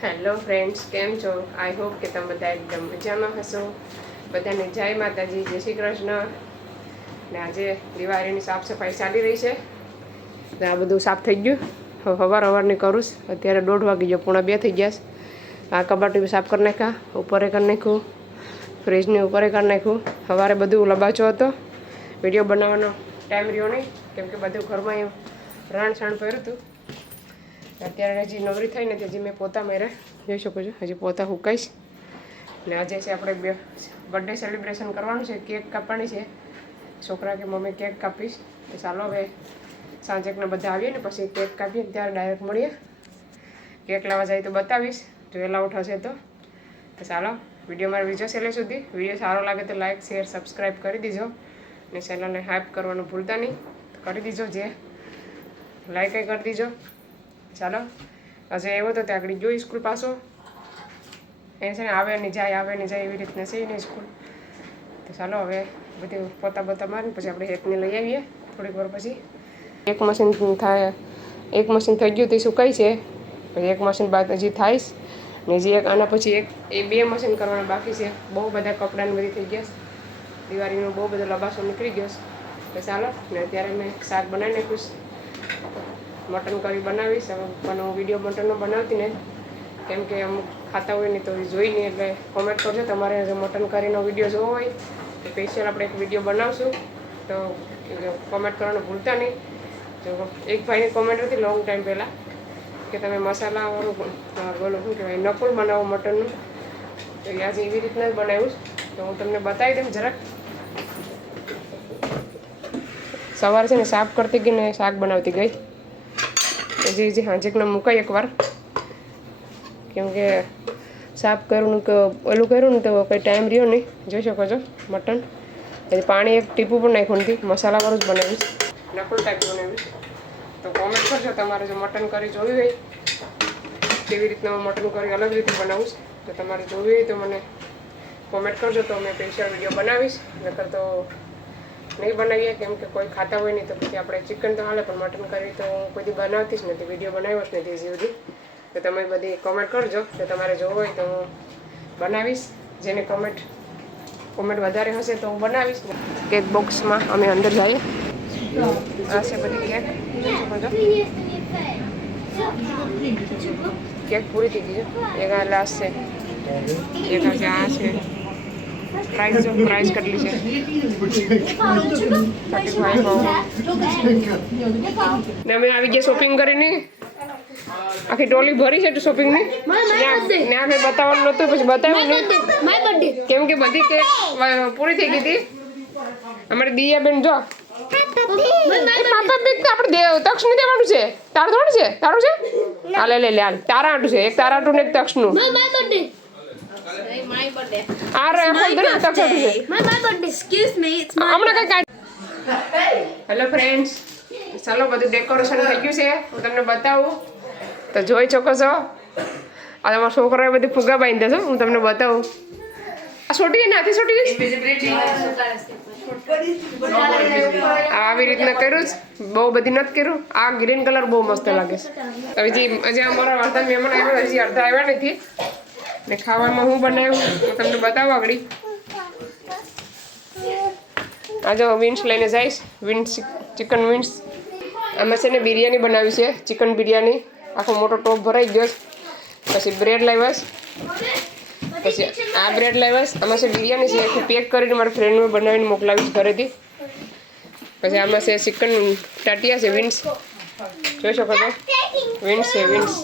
Hello friends, કેમ છો? I hope કે તમે બધા એકદમ મજામાં હશો. બધાને જય માતાજી, જય શ્રી કૃષ્ણ. ને આજે દિવાળીની સાફ સફાઈ ચાલી રહી છે. આ બધું સાફ થઈ ગયું. સવારની કરું. અત્યારે 1:30 વાગી ગયો, 1:45 થઈ ગયા. આ કબાટ સાફ કરી નાખ્યા, ઉપરે કરી નાખ્યું, ફ્રીજની ઉપરે કરી નાખ્યું. સવારે બધું લબાચો હતો, વિડીયો બનાવવાનો ટાઈમ રહ્યો નહીં, કેમ કે બધું ઘરમાં રાણછાણ પહેર્યું હતું. અત્યારે હજી નવરી થઈ નથી, હજી મેં પોતા મેરે જોઈ શકો છો. હજી પોતા હુકાઈશ. ને આજે છે આપણે બર્થડે સેલિબ્રેશન કરવાનું છે, કેક કાપવાની છે. છોકરા કે મમ્મી કેક કાપીશ, તો ચાલો હવે સાંજેકના બધા આવીએ ને પછી કેક કાપીએ, ત્યારે ડાયરેક્ટ મળીએ. કેક લાવવા જાય તો બતાવીશ, જો એલાઉટ હશે તો ચાલો વિડીયો મારે બીજો છેલ્લે સુધી. વિડીયો સારો લાગે તો લાઇક શેર સબસ્ક્રાઈબ કરી દીજો, ને ચેનલને હાઈપ કરવાનું ભૂલતા નહીં, કરી દીજો. જે લાઇક કરી દીજો. ચાલો આજે એવો તો ત્યાં આગળ જોઈ સ્કૂલ પાછો એ છે ને, આવે ને જાય એવી રીતના છે ને સ્કૂલ. તો ચાલો હવે બધું પોતા મારીને પછી આપણે એકને લઈ આવીએ થોડીક વાર પછી. એક મશીન થાય, એક મશીન થઈ ગયું તે સુકાય છે, પછી એક મશીન બાદ હજી થાયશ ને હજી એક આના પછી એ 2 મશીન કરવાના બાકી છે. બહુ બધા કપડાને બધી થઈ ગયા, દિવાળીનો બહુ બધો લબાસો નીકળી ગયો. તો ચાલો ને અત્યારે મેં શાક બનાવી નાખીશ, મટન કરી બનાવીશ. પણ હું વિડીયો મટનનો બનાવતી ને, કેમ કે અમુક ખાતા હોય ને તો જોઈ નહીં, એટલે કોમેન્ટ કરજો. તમારે જો મટન કરીનો વિડીયો જોવો હોય તો સ્પેશિયલ આપણે એક વિડીયો બનાવશું, તો કોમેન્ટ કરવાનું ભૂલતા નહીં. જો એક ભાઈની કોમેન્ટ હતી લોંગ ટાઈમ પહેલાં કે તમે મસાલાવાળું બોલો શું કહેવાય નકુલ બનાવો મટનનું, તો આજે એવી રીતના જ બનાવ્યું. તો હું તમને બતાવી દઉં જરાક. સવારે છે ને સાફ કરતી ગઈ ને શાક બનાવતી ગઈ, હજી હાંજેકને મુકાઈ એકવાર, કેમ કે સાફ કરવું કે ઓલું કર્યું ને તો કંઈ ટાઈમ રહ્યો નહીં. જોઈ શકો છો મટન એટલે પાણી એક ટીપું પણ નાખ્યું નથી, મસાલાવાળું જ બનાવીશ, નકુલ ટાઈપ બનાવીશ. તો કોમેન્ટ કરજો તમારે જો મટન કરી જોવી હોય કેવી રીતના હું મટન કરી અલગ રીતે બનાવીશ, તો તમારે જોવી હોય તો મને કોમેન્ટ કરજો, તો મેં સ્પેશિયલ વિડીયો બનાવીશ. નકર તો નહીં બનાવીએ, કેમ કે કોઈ ખાતા હોય નહીં તો પછી આપણે ચિકન તો હાલે, પણ મટન કરી તો હું કોઈ દી બનાવતી જ નથી, વિડીયો બનાવ્યો જ નથી હજી સુધી. તો તમે બધી કોમેન્ટ કરજો, તો તમારે જોવું હોય તો હું બનાવીશ. જેને કોમેન્ટ વધારે હશે તો હું બનાવીશ. કેક બોક્સમાં અમે અંદર જઈએ. આ છે બધી કેક, કેક પૂરી થઈ ગઈ છે. એક આ લાસ્ટ છે, એક આ છે. પ્રાઇસ કેટલી છે? 35. ને અમે આવી ગયા શોપિંગ કરીને, આખી ટોલી ભરી છે શોપિંગની. ને અમે બતાવવાનું નહોતું, પછી બતાવ્યું નહીં, કેમ કે બધી કેક પૂરી થઈ ગઈ હતી. અમારે દિયા બેન જો આપણે તક્ષ ને દેવાનું છે. તારું થોડું છે, તારું છે. હા લે હાલ, તારા આટું છે, એક તારા આટું ને એક તક્ષનું. હેલો ફ્રેન્ડ્સ, ચાલો બધું ડેકોરેશન થઈ ગયું છે, હું તમને બતાવું. તો જોઈ શકો છો, આ તમારા છોકરાએ બધી ફુગ્ગા બાંધી દેશો. હું તમને બતાવું. આ છોટી નાથી છોટી આવી રીતના કર્યું જ, બહુ બધી નથી કર્યું. આ ગ્રીન કલર બહુ મસ્ત લાગે છે. હજી અમારા અડધા મહેમાન આવ્યા, હજી અડધા આવ્યા નથી. ને ખાવામાં હું બનાવ્યું હું તમને બતાવું આગળ. આ જો વિન્સ લઈને જઈશ, વિન્સ ચિકન વિન્સ. આમાં છે ને બિરયાની બનાવી છે, ચિકન બિરયાની. આખો મોટો ટોપ ભરાઈ ગયો. પછી બ્રેડ લાવ્યાસ, પછી આ બ્રેડ લાવ્યાસ. આમાં છે બિરયાની છે, આખું પેક કરીને મારા ફ્રેન્ડને બનાવીને મોકલાવીશ ઘરેથી. પછી આમાં છે ચિકન ટાટિયા છે, વિન્સ જોઈ શકો છો, વિન્સ છે વિન્સ.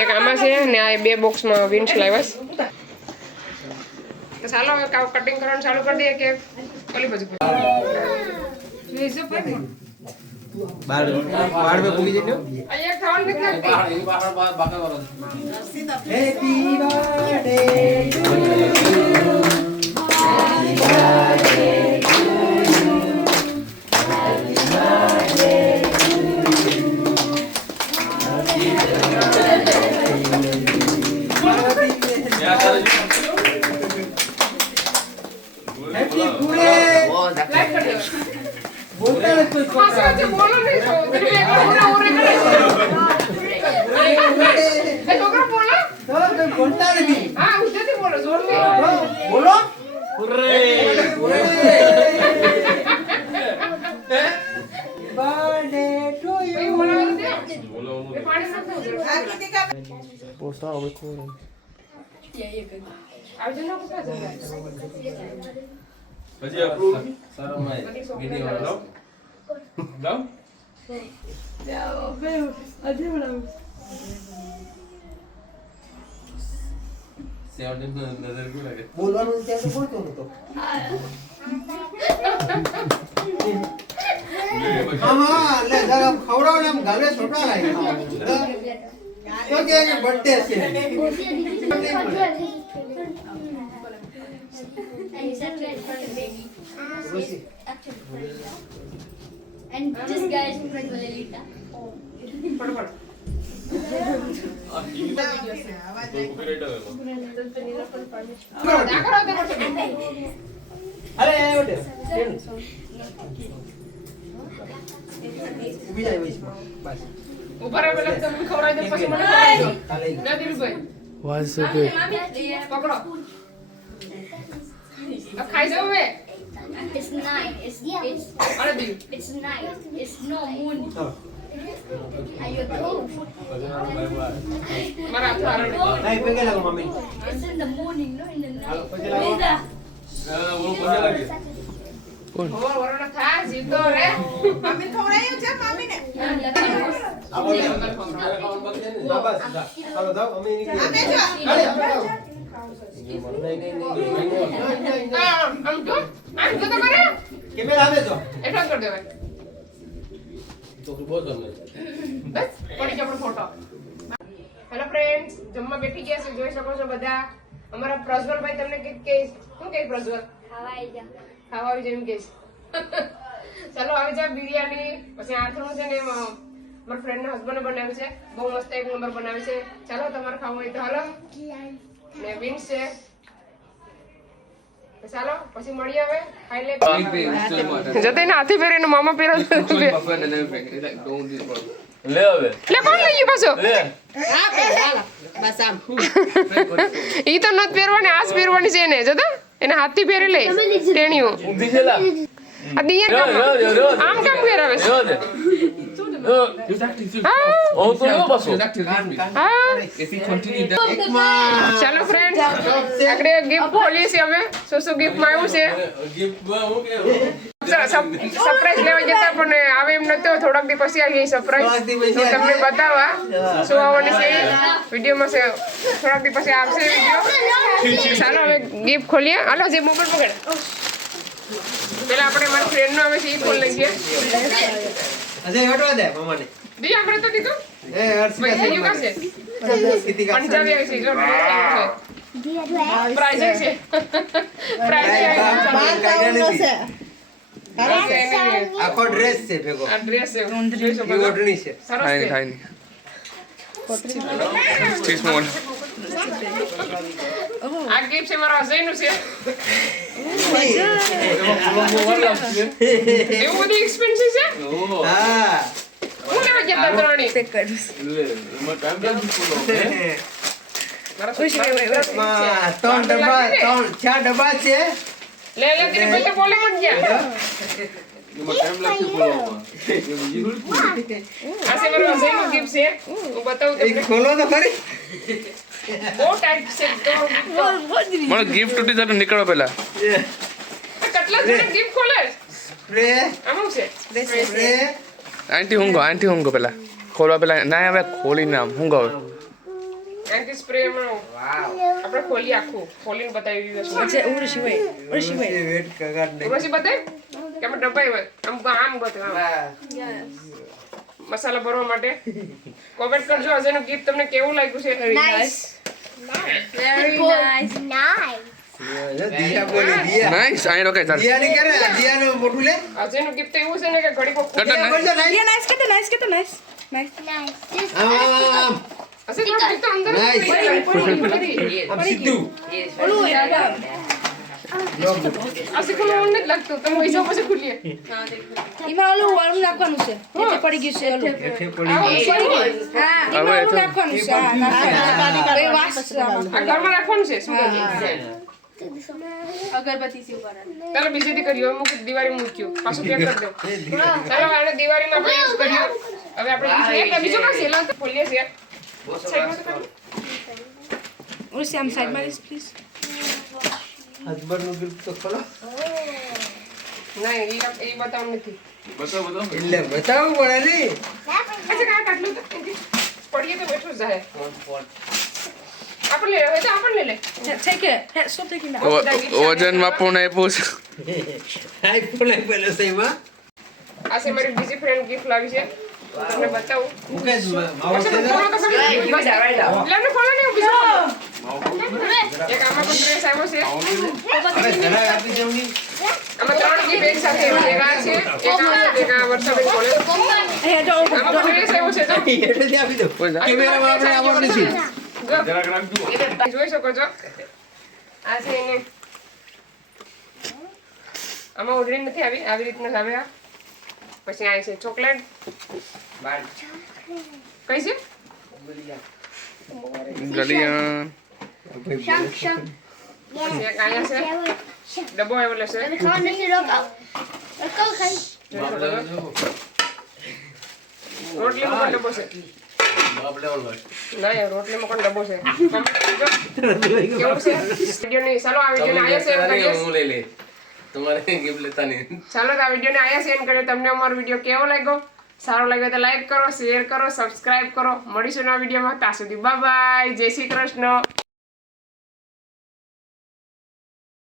એક આમાં છે ને આ 2 બોક્સમાં વિન્સ લાવ્યાસ. તો ચાલો હવે કટિંગ કરવાનું ચાલુ કરી દઈએ. કે ઓલી બાજુ બાર મે ભૂલી જઈને અહીંયા ખાવાનું નથી happy birthday to you, happy birthday to you, happy birthday to you, बोलता है कोई बोलो नहीं तो बोलो बोलो બોલતા નથી. હા ઉધેથી બોલો જોરથી બોલો. ભાઈ બોલાવો દે એ પાણી નાખો આવજો ના કોકા જવા હજી અપ્રૂવ સરમાય વિડિયો લાવ લાવ સેવન નજર ક્યું લાગે બોલવાનું ત્યાં તો બોલતો નતો. હા લે જરા ખવડાવ ને આમ ગાલે છોટા લાગે. તો કે એને બર્થડે છે. And this guy is in front of Lolita. ફટાફટ કોપીરાઈટ આવે દાખલો દે અરે એ ઓટે. ઉભી જાય વઈસમાં. બસ. ઉપર પેલા તમને ખવડાવી દે પછી મને ખવડાવજો હાલે. લે દિલીપભાઈ Why so good? પકડો આ ખાઈ જાવ મે It's night. It's અરે દી it's night. It's no moon. ચાલો. Are you cold? મારા હાથ હારે નહીં પગે લાગો mummy. It's in the morning, no in the hello night. પગે લાગો. બોલો પગે લાગે ઓવર વરનો થા જીતો રે મમ્મી ખવડાયું છે મમ્મીને આવો લે. હા બસ જા. હાલો જાઓ મમ્મી ની. અમે જો હાલે આપણે જાઓ. આમ જો તો કરે કેમેરા આવે જો. એટલો જ કરી દેવાય તો બહુ તમને બસ પડી ગયો આપણો ફોટો હેલો ફ્રેન્ડ્સ જમવા બેઠી ગયા છે જોઈ શકો છો બધા અમારા પ્રજ્વલભાઈ તમને કે શું કહે પ્રજ્વલ Hawaii. ખાવા આવી જાય એમ કે ચાલો આવી જાય બિરયાની પછી આથણું છે ને મારા ફ્રેન્ડના હસબન્ડે બનાવ્યું છે બહુ મસ્ત એક નંબર બનાવે છે ચાલો તમારે ખાવું હોય તો હાલો ને વિન્સ છે ચાલો પછી મળી આવે ખાઈ લે જતે હાથી પહેરીને મામા પહેરો લે હવે કોણ લઈ ગયું પાછો લે બસ આમ ઈ તો નત પહેરવાની આજ પહેરવાની છે એને જોતા એને હાથથી પહેરી લે ટેણીયું ઊંધી છે લા આ દિયા આમ કેમ પહેરાવે છે હા ઓ તો નો પાછો હા continue that. ચાલો ફ્રેન્ડ આગળ ગિફ્ટ ખોલીએ છીએ અમે શું ગિફ્ટમાં આવ્યું છે ગિફ્ટમાં હું કે સરપ્રાઈઝ લેવા જતા પણ આવે એમ નતો થોડાક દી પછી આવી સરપ્રાઈઝ તો તમને બતાવવા શું આવવાની છે વિડીયોમાં છે થોડાક દી પછી આવશે વિડીયો ચાલો હવે ગિફ્ટ ખોલીએ હાલો જે મોબાઈલ પકડ પેલા આપણે મારા ફ્રેન્ડનો આવે છે એ ખોલ લઈએ અજય હટવા દે મમ્માને. દી આપણે તો દીધું એ હર્ષિકા ભાઈ યુ કાશે કીતિકા પંજાબી આવે છે જો પ્રાઇઝ છે પ્રાઇઝ આખો ડ્રેસ છે ભેગો. આ ડ્રેસ છે જોઈ શકો એ છો. ઓઢણી છે. સરસ છે Tiny. Too small. આ ગિફ્ટ છે મારા અજયનું છે એવું બધી એક્સપેન્સિવ છે હા. હું લેવા ગયા તા ત્રણેય લે એમાં ટાઈમ લાગી પૂરો મારા છોકરા માં ત્રણ ડબ્બા ચાર ડબ્બા છે. લે લે તેરી ભાઈ તો બોલે મત ગયા એમાં ટાઈમ લાગી પૂરો આ છે મારા અજયનું ગિફ્ટ છે હું બતાવું એક તમને ખોલો તો ખરી. બહુ ટાઈટ છે તો મને ગિફ્ટ ઉઠી જતો નીકળો પેલા કેટલા જણા ગિફ્ટ ખોલે સ્પ્રે આમાં છે સ્પ્રે આંટી હુંગો પેલા ખોલવા પેલા ના હવે ખોલીને આમ હુંગો હવે એન્ટી સ્પ્રે માં આપણે ખોલી આખું ખોલીને બતાવી દીધું વેટ કગાડ નહીં. પછી બતાય કે આપણે ડબ્બાઈ હોય આમ બતાવ મસાલા ભરવા માટે કોમેન્ટ કરજો અજયનું ગિફ્ટ તમને કેવું લાગ્યું છે વેરી નાઈસ જો દિયા બોલી દિયા. નાઈસ આઈ રોકે ચાલ દિયાને ક્યારે દિયાનું મોઢું લે. અજયનું ગિફ્ટ એવું છે ને કે ઘડી કો કટર દિયા બોલજો નહીં. આમ અજય થોડું ગિફ્ટ અંદર Nice. પડી આમ સીધું. અજય કોણ નથી લાગતું તમે પૈસા પછી ખુલીએ એમાં ઓલું વળું નાખવાનું છે એટલે પડી ગયું છે ઓલું હેઠે પડી ગઈ. હા એમાં ઓલું નાખવાનું છે હા નાખવાનું. પછી વાસ બસ આમાં આ ઘરમાં રાખવાનું છે સુગંધી અગરબત્તી સીવ કરવાની. ચાલો બીજેથી કર્યું હવે મૂકી દિવાળી મૂક્યું પાછું પેક કરી દો ચાલો આને દિવાળીમાં આપણે યુઝ કર્યું હવે આપણે બીજું કાંઈ સેલા તો ખોલીએ છીએ સાઈડમાં તો કરી. ઓલી સેમ સાઈડમાં લીસ પ્લીઝ. હસબન્ડનું gift તો ખોલો. નહીં એ બતાવવાનું નથી એટલે બતાવવું પડે ને. અચ્છા કાંઈ કાઢલું તો પડીએ તો બેઠું જ જાય આપણે લે હવે તો આપણે લે Take it. Hey, stop taking that. વજન માપવું નહીં પૂછ. iPhone પેલો છે એમાં. આ છે મારી બીજી ફ્રેન્ડ ગિફ્ટ લાવી છે તમને બતાવું મુકેશ માવો છે ને? ખોલો તો ખરી. લેમને ખોલો ને બીજો એક આમાં પણ ડ્રેસ આવ્યો છે અરે જરાક આપી દઉં ની. આમાં 3 ગિફ્ટ એક સાથે એક આ છે એક આ વર્ષાબેન ખોલે Hey, don't open. આમાં પણ ડ્રેસ આવ્યો છે તો એટલેથી આપી દઉં. કેમેરામાં આપણે આવવાનું નથી. જોઈ શકો છો આ છે એને આમાં ઓઢણી નથી આવી રીતના આવે આ પછી આ છે ચોકલેટ કઈ છે ગલિયા પછી એક આયા છે ડબ્બો આવેલો છે રોટલીનો પણ ડબ્બો છે ના યાર રોટલીમાં પણ ડબ્બો છે કેવું છે વિડીયોની ચાલો આ વિડીયોને આયા સેન્ડ કરીએ તમારે gift લેતા નહીં ચાલો તો આ વિડીયોને આયા સેન્ડ કર્યો તમને અમારો વિડીયો કેવો લાગ્યો સારો લાગ્યો તો લાઈક કરો શેર કરો સબસ્ક્રાઇબ કરો મળીશું નવા વિડીયોમાં ત્યાં સુધી બાય બાય જય શ્રી કૃષ્ણ